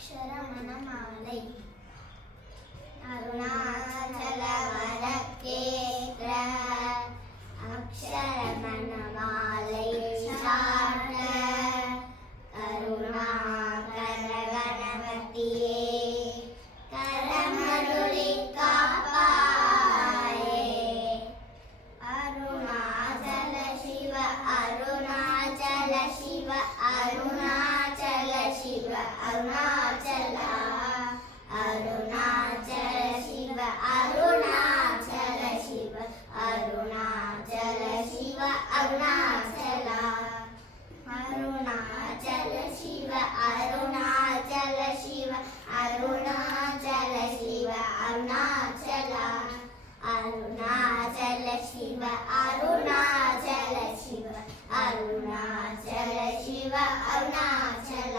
அக்ஷர மணமாலை அருணாச்சல வடக்கேற்ற அக்ஷர மணமாலை சாற்ற கருணாகர கணபதியே கரமருளி காப்பாயே அருணாச்சல சிவ அருணாச்சல சிவ அருணாச்சல சிவ அருணாச்சல அருணாச்சல சிவ அருணாச்சல சிவ அருணாச்சல சிவ அருணாச்சல அருணாச்சல சிவ அருணாச்சல சிவ அருணாச்சல சிவ அருணாச்சல அருணாச்சல சிவ அருணாச்சல சிவ அருணாச்சல சிவ அருணாச்சல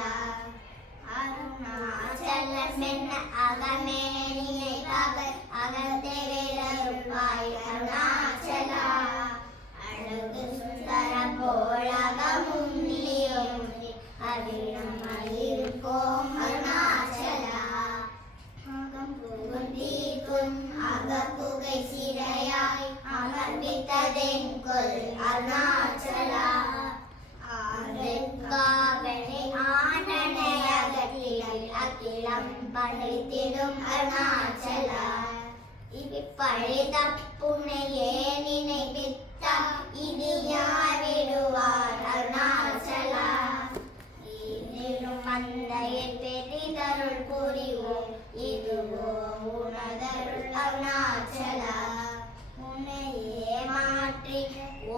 அருணாச்சலமென்ன அகமே நினைப்பவர் அகத்தெருப்பாய் அருணாச்சல அழகு சுந்தர போலகமும் நீயும் அருணமயிருக்கோம் அருணாச்சல அகம் புகுந்தீர்க்கும் அகப்புகை சிறையாய் அமர்வித்ததென்கொல் அருணாச்சல ஆதென்காவனை ஆனனை அகத்திடல் அகிலம் படைத்திடும் அருணாச்சல இப்பழி தப்புனையே நினைப்பித்த இது யார் விடுவார் அருணாச்சல இதிலும் மந்தையில் பெரிதருள் புரிவோம் இதுவோ உனதருள் அருணாச்சல உன்னையே மாற்றி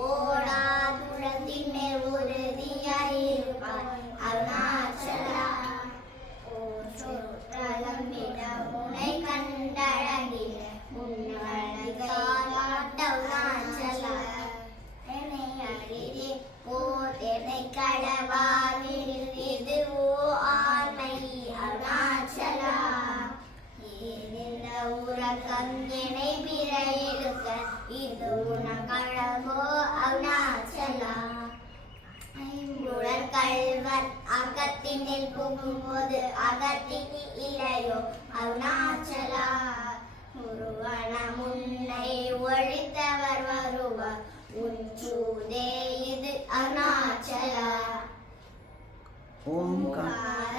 ஓடாதுளத்தின் மேல் உறுதியாயிருப்பார் அருணாச்சல ஓர் சொற்றலம்பிட உனை கண்டழகில முன்னழகாட்ட அருணாச்சல என்னை அழிதே போர் என்னை கடவாவில் இதுவோ ஆண்மை அருணாச்சல ஏனில் உறக்கங்கனை பிறையிலுக்க இது உனக்கழகோ அருணாச்சல ஐம்புலர் கள்வர் அகத்தினில் புகும்போது அகத்தின் இலையோ அருணாச்சல உருவன முன்னை ஒழித்தவர் வருவார் உன் சூதே இது அருணாச்சல ஓம்கார